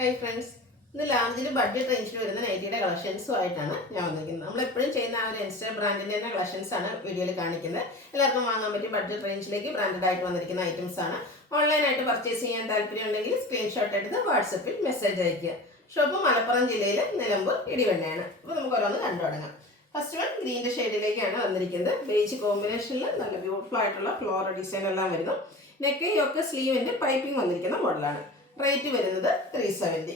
Hi friends, ഇന്ന് ലാർജിൽ budget റേഞ്ചിൽ വരുന്ന നൈറ്റിയുടെ കളക്ഷൻസുമായിട്ടാണ് ഞാൻ വന്നിരിക്കുന്നത്. നമ്മളെപ്പോഴും ചെയ്യുന്ന ആ ഒരു ഇൻസ്റ്റ ബ്രാൻഡിൻ്റെ തന്നെ കളക്ഷൻസാണ് വീഡിയോയിൽ കാണിക്കുന്നത്. എല്ലാവർക്കും വാങ്ങാൻ പറ്റിയ ബഡ്ജറ്റ് റേഞ്ചിലേക്ക് ബ്രാൻഡഡ് ആയിട്ട് വന്നിരിക്കുന്ന ഐറ്റംസ് ആണ്. ഓൺലൈനായിട്ട് പർച്ചേസ് ചെയ്യാൻ താല്പര്യം ഉണ്ടെങ്കിൽ സ്ക്രീൻഷോട്ട് എടുത്ത് വാട്സപ്പിൽ മെസ്സേജ് അയയ്ക്കുക. ഷോപ്പ് മലപ്പുറം ജില്ലയിൽ നിലമ്പൂർ ഇടിവണ്ണയാണ്. അപ്പോൾ നമുക്ക് ഓരോന്ന് കണ്ടു തുടങ്ങാം. ഫസ്റ്റ് വൺ ഗ്രീൻ്റെ ഷെയ്ഡിലേക്കാണ് വന്നിരിക്കുന്നത്. ബേജ് കോമ്പിനേഷനിൽ നല്ല ബ്യൂട്ടിഫുൾ ആയിട്ടുള്ള ഫ്ലോറൽ ഡിസൈൻ എല്ലാം വരുന്നു. നെക്ക് യോക്ക് സ്ലീവിൻ്റെ പൈപ്പിംഗ് വന്നിരിക്കുന്ന മോഡലാണ്. റേറ്റ് വരുന്നത് 370.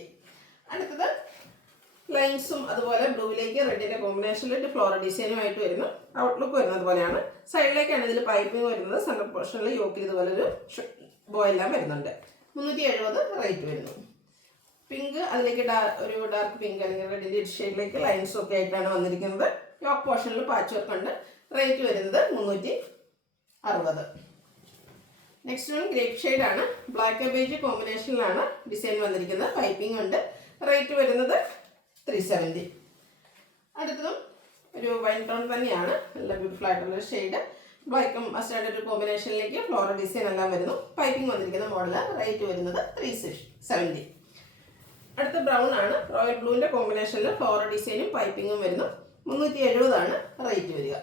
അടുത്തത് ലൈൻസും അതുപോലെ ബ്ലൂവിലേക്ക് റെഡിൻ്റെ കോമ്പിനേഷനിൽ ഫ്ലോറൽ ഡിസൈനുമായിട്ട് വരുന്നു. ഔട്ട്ലുക്ക് വരുന്നത് പോലെയാണ്. സൈഡിലേക്കാണ് ഇതിൽ പൈപ്പിംഗ് വരുന്നത്. സെൻട്രൽ പോർഷനിൽ യോക്കിൽ ഇതുപോലെ ഒരു ബോയെല്ലാം വരുന്നുണ്ട്. 370 റേറ്റ് വരുന്നു. പിങ്ക് അതിലേക്ക് ഒരു ഡാർക്ക് പിങ്ക് അല്ലെങ്കിൽ റെഡിൻ്റെ ഷെയ്ഡിലേക്ക് ലൈൻസും ഒക്കെ ആയിട്ടാണ് വന്നിരിക്കുന്നത്. യോക്ക് പോർഷനിൽ പാച്ച് വർക്ക് ഉണ്ട്. റേറ്റ് വരുന്നത് 360. നെക്സ്റ്റ് വൺ ഗ്രേപ്പ് ഷെയ്ഡാണ്. ബ്ലാക്ക് ബേജ് കോമ്പിനേഷനിലാണ് ഡിസൈൻ വന്നിരിക്കുന്നത്. പൈപ്പിംഗ് ഉണ്ട്. റേറ്റ് വരുന്നത് 370. അടുത്തതും ഒരു വൈൻ ടോൺ തന്നെയാണ്. നല്ല ബ്യൂട്ടിഫുൾ ആയിട്ടുള്ള ഷെയ്ഡ്. ബ്ലാക്കും മസ്റ്റാർഡ് ഒരു കോമ്പിനേഷനിലേക്ക് ഫ്ലോറൽ ഡിസൈൻ എല്ലാം വരുന്നു. പൈപ്പിംഗ് വന്നിരിക്കുന്ന മോഡൽ. റേറ്റ് വരുന്നത് 370. അടുത്ത ബ്രൗൺ ആണ്. റോയൽ ബ്ലൂവിൻ്റെ കോമ്പിനേഷനിൽ ഫ്ലോറൽ ഡിസൈനും പൈപ്പിങ്ങും വരുന്നു. 370 റേറ്റ് വരിക.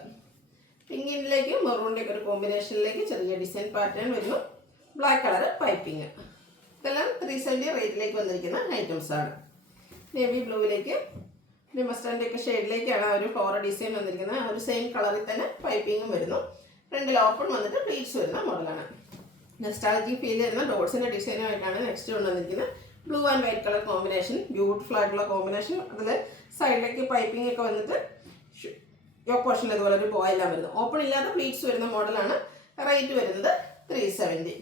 പിങ്കിലേക്ക് മെറൂണിൻ്റെ ഒരു കോമ്പിനേഷനിലേക്ക് ചെറിയ ഡിസൈൻ പാറ്റേൺ വരുന്നു. Black colour piping. ഇതെല്ലാം 370 റേറ്റിലേക്ക് വന്നിരിക്കുന്ന ഐറ്റംസ് ആണ്. നേവി ബ്ലൂവിലേക്ക് ഒരു മസ്റ്റാർഡിൻ്റെ ഒക്കെ ഷെയ്ഡിലേക്കാണ് ആ ഒരു ഫ്ലോറൽ ഡിസൈൻ വന്നിരിക്കുന്നത്. ആ ഒരു സെയിം കളറിൽ തന്നെ പൈപ്പിങ്ങും വരുന്നു. ഫ്രണ്ടിൽ ഓപ്പൺ വന്നിട്ട് പ്ലീറ്റ്സ് വരുന്ന മോഡലാണ്. നെസ്റ്റാൾജി ഫീൽ ചെയ്യുന്ന ഡോട്ട്സിൻ്റെ ഡിസൈനുമായിട്ടാണ് നെക്സ്റ്റ് കൊണ്ടുവന്നിരിക്കുന്നത്. Blue and white color combination, beautiful ആയിട്ടുള്ള കോമ്പിനേഷൻ. അതിൽ സൈഡിലേക്ക് പൈപ്പിംഗ് ഒക്കെ വന്നിട്ട് യോക്ക് പോർഷൻ ഇതുപോലെ ഒരു ബോയെല്ലാം വരുന്നു. ഓപ്പൺ ഇല്ലാത്ത പ്ലീറ്റ്സ് വരുന്ന മോഡലാണ്. റേറ്റ് വരുന്നത് 370.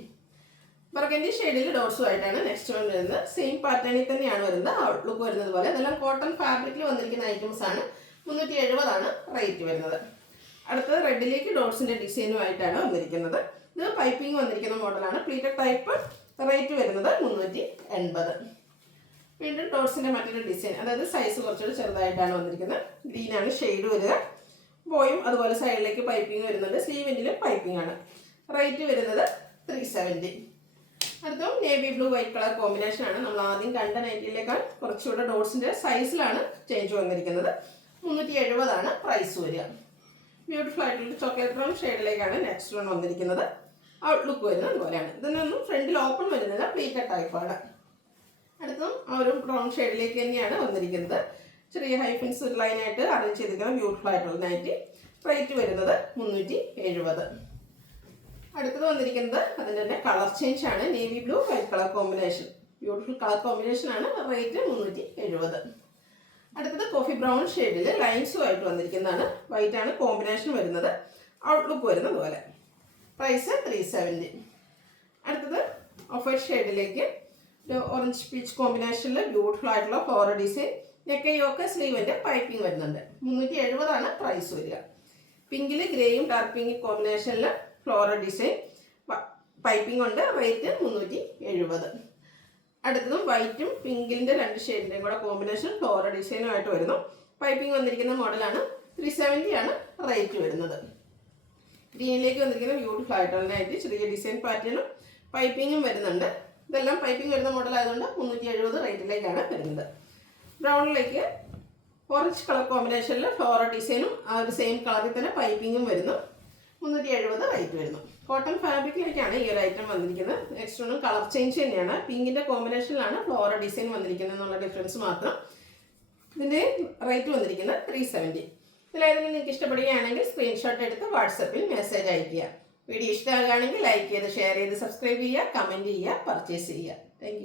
ബർഗൻഡി ഷെയ്ഡിൽ ഡോട്ട്സുമായിട്ടാണ് നെക്സ്റ്റ് വൺ വരുന്നത്. സെയിം പാറ്റേണിൽ തന്നെയാണ് വരുന്നത്. ഔട്ട്ലുക്ക് വരുന്നത് പോലെ. ഇതെല്ലാം കോട്ടൺ ഫാബ്രിക്കിൽ വന്നിരിക്കുന്ന ഐറ്റംസ് ആണ്. 370 റേറ്റ് വരുന്നത്. അടുത്തത് റെഡിലേക്ക് ഡോട്ട്സിൻ്റെ ഡിസൈനുമായിട്ടാണ് വന്നിരിക്കുന്നത്. ഇത് പൈപ്പിംഗ് വന്നിരിക്കുന്ന മോഡലാണ്. Pleated type. റേറ്റ് വരുന്നത് 380. വീണ്ടും ഡോട്ട്സിൻ്റെ മറ്റൊരു ഡിസൈൻ, അതായത് സൈസ് കുറച്ചുകൂടി ചെറുതായിട്ടാണ് വന്നിരിക്കുന്നത്. ഗ്രീനാണ് ഷെയ്ഡ് വരിക. ബോയും അതുപോലെ സൈഡിലേക്ക് പൈപ്പിംഗ് വരുന്നുണ്ട്. സ്ലീവിൻ്റിലും പൈപ്പിംഗ് ആണ്. റേറ്റ് വരുന്നത് 370. അടുത്തും navy blue white color combination ആണ്. നമ്മൾ ആദ്യം കണ്ട നൈറ്റിയിലേക്കാൾ കുറച്ചുകൂടെ ഡോട്ട്സിൻ്റെ സൈസിലാണ് ചേഞ്ച് വന്നിരിക്കുന്നത്. 370 പ്രൈസ് വരിക. ബ്യൂട്ടിഫുൾ ആയിട്ടുള്ള ചോക്ലേറ്റ് ബ്രൗൺ ഷെയ്ഡിലേക്കാണ് നെക്സ്റ്റ് വൺ വന്നിരിക്കുന്നത്. ഔട്ട്ലുക്ക് വരുന്നത് അതുപോലെയാണ്. ഇതിനൊന്നും ഫ്രണ്ടിൽ ഓപ്പൺ വരുന്നില്ല. പ്ലീറ്റഡ് ടൈപ്പാണ്. അടുത്തും ആ ഒരു ബ്രൗൺ ഷെയ്ഡിലേക്ക് തന്നെയാണ് വന്നിരിക്കുന്നത്. ചെറിയ ഹൈഫിൻസ് ലൈനായിട്ട് അറേഞ്ച് ചെയ്തിരിക്കുന്ന ബ്യൂട്ടിഫുൾ ആയിട്ടുള്ള നൈറ്റി. റേറ്റ് വരുന്നത് 370. അടുത്തത് വന്നിരിക്കുന്നത് അതിൻ്റെ തന്നെ കളർ ചേഞ്ച് ആണ്. Navy blue white color combination. Beautiful color combination ആണ്. റേറ്റ് 370. അടുത്തത് കോഫി ബ്രൗൺ ഷെയ്ഡിൽ ലൈൻസുമായിട്ട് വന്നിരിക്കുന്നതാണ്. വൈറ്റ് ആണ് കോമ്പിനേഷൻ വരുന്നത്. ഔട്ട്ലുക്ക് വരുന്നത് പോലെ. പ്രൈസ് 370. അടുത്തത് ഓഫ് വൈറ്റ് ഷെയ്ഡിലേക്ക് ഓറഞ്ച് പീച്ച് കോമ്പിനേഷനിൽ ബ്യൂട്ടിഫുൾ ആയിട്ടുള്ള ഫ്ലോറൽ ഡിസൈൻ. നെക്ക് യോക്ക് സ്ലീവിൻ്റെ പൈപ്പിംഗ് വരുന്നുണ്ട്. 370 പ്രൈസ് വരിക. പിങ്കിൽ ഗ്രേയും ഡാർക്ക് പിങ്ക് കോമ്പിനേഷനിൽ ഫ്ലോറൽ ഡിസൈൻ പൈപ്പിംഗ് ഉണ്ട്. റേറ്റ് 370. അടുത്തതും വൈറ്റും പിങ്കിൻ്റെ രണ്ട് ഷെയ്ഡിൻ്റെയും കൂടെ കോമ്പിനേഷൻ ഫ്ലോറൽ ഡിസൈനുമായിട്ട് വരുന്നു. പൈപ്പിംഗ് വന്നിരിക്കുന്ന മോഡലാണ്. 370 റേറ്റ് വരുന്നത്. ഗ്രീനിലേക്ക് വന്നിരിക്കുന്ന ബ്യൂട്ടിഫുൾ ആയിട്ടുള്ളതായിട്ട് ചെറിയ ഡിസൈൻ പാറ്റേണും പൈപ്പിങ്ങും വരുന്നുണ്ട്. ഇതെല്ലാം പൈപ്പിംഗ് വരുന്ന മോഡൽ ആയതുകൊണ്ട് 370 റേറ്റിലേക്കാണ് വരുന്നത്. ബ്രൗണിലേക്ക് ഓറഞ്ച് കളർ കോമ്പിനേഷനിൽ ഫ്ലോറൽ ഡിസൈനും ആ ഒരു സെയിം കളറിൽ തന്നെ പൈപ്പിങ്ങും വരുന്നു. 370 റേറ്റ് വരുന്നു. കോട്ടൺ ഫാബ്രിക്കിലേക്കാണ് ഈ ഒരു ഐറ്റം വന്നിരിക്കുന്നത്. നെക്സ്റ്റ് ഒന്നും കളർ ചേഞ്ച് തന്നെയാണ്. പിങ്കിൻ്റെ കോമ്പിനേഷനിലാണ് ഫ്ലോറൽ ഡിസൈൻ വന്നിരിക്കുന്നത് എന്നുള്ള ഡിഫറൻസ് മാത്രം. ഇതിൻ്റെ റേറ്റ് വന്നിരിക്കുന്നത് 370. ഇതിലേതെങ്കിലും നിങ്ങൾക്ക് ഇഷ്ടപ്പെടുകയാണെങ്കിൽ സ്ക്രീൻഷോട്ട് എടുത്ത് വാട്സപ്പിൽ മെസ്സേജ് അയയ്ക്കുക. വീഡിയോ ഇഷ്ടമാകുകയാണെങ്കിൽ ലൈക്ക് ചെയ്ത് ഷെയർ ചെയ്ത് സബ്സ്ക്രൈബ് ചെയ്യുക, കമൻറ്റ് ചെയ്യുക, പർച്ചേസ് ചെയ്യുക. താങ്ക്